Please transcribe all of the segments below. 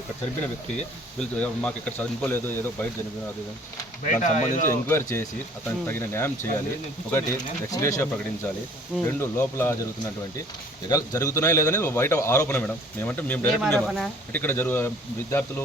ఇక్కడ చనిపోయిన వ్యక్తి వీళ్ళు మాకు ఇక్కడ చనిపోలేదు, ఏదో బయట చనిపోయినది, దానికి సంబంధించి ఎంక్వైరీ చేసి అతనికి తగిన న్యాయం చేయాలి. ఒకటి ఎక్స్గ్రేషియా ప్రకటించాలి, రెండు లోపల జరుగుతున్నాయి లేదని బయట ఆరోపణ మేడం. మేమంటే మేము డైరెక్ట్ అంటే ఇక్కడ విద్యార్థులు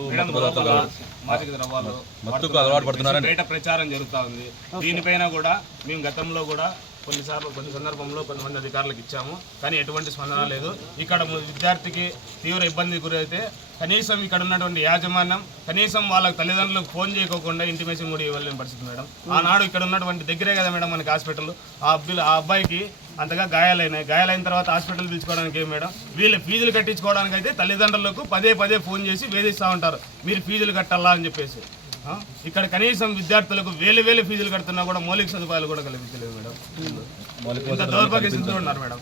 మత్తుకు అలవాటు పడుతున్నారని బయట ప్రచారం జరుగుతూ ఉంది. దీనిపైన కూడా మేము గతంలో కూడా కొన్ని సందర్భంలో కొంతమంది అధికారులకు ఇచ్చాము, కానీ ఎటువంటి స్పందన లేదు. ఇక్కడ విద్యార్థికి తీవ్ర ఇబ్బంది గురైతే కనీసం ఇక్కడ ఉన్నటువంటి యాజమాన్యం కనీసం వాళ్ళ తల్లిదండ్రులకు ఫోన్ చేయకోకుండా ఇంటిమేషన్ కూడా ఇవ్వలేని పరిస్థితి మేడం. ఆనాడు ఇక్కడ ఉన్నటువంటి దగ్గరే కదా మేడం మనకి హాస్పిటల్. ఆ అబ్బాయికి అంతగా గాయాలైన తర్వాత హాస్పిటల్ పిలుచుకోవడానికి ఏం మేడం, వీళ్ళు ఫీజులు కట్టించుకోవడానికి అయితే తల్లిదండ్రులకు పదే ఫోన్ చేసి వేధిస్తూ ఉంటారు, మీరు ఫీజులు కట్టాలా అని చెప్పేసి. ఇక్కడ కనీసం విద్యార్థులకు వేలు ఫీజులు కడుతున్నా కూడా మౌలిక సదుపాయాలు కూడా కల్పించలేదు మేడం. ఇంత దౌర్భాగ్య స్థితిలో ఉన్నారు మేడం.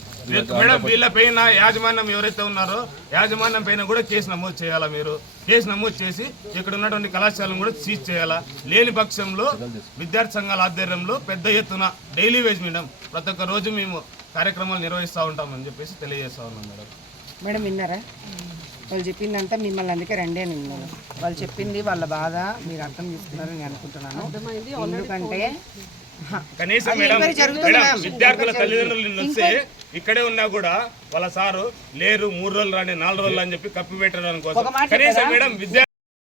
వీళ్ళ పైన యాజమాన్యం ఎవరైతే ఉన్నారో యాజమాన్యం పైన కూడా కేసు నమోదు చేయాలా. మీరు కేసు నమోదు చేసి ఇక్కడ ఉన్నటువంటి కళాశాలను కూడా సీజ్ చేయాలా. లేని పక్షంలో విద్యార్థి సంఘాల ఆధ్వర్యంలో పెద్ద ఎత్తున డైలీ వేజ్ మేడం ప్రతి ఒక్క రోజు మేము కార్యక్రమాలు నిర్వహిస్తూ ఉంటామని చెప్పేసి తెలియజేస్తా ఉన్నాం మేడం. మేడం విన్నారా? వాళ్ళు చెప్పిందంతా మిమ్మల్ని అందుకే రండి అని విన్నాను. వాళ్ళు చెప్పింది వాళ్ళ బాధ మీరు అర్థం చేసుకున్నారని నేను అనుకుంటున్నాను. ఎందుకంటే కనీసం విద్యార్థుల తల్లిదండ్రులు వస్తే ఇక్కడే ఉన్నా కూడా వాళ్ళ సారు లేరు 3 రోజులు రాని 4 రోజులు అని చెప్పి కప్పి పెట్టడం కోసం కనీసం మేడం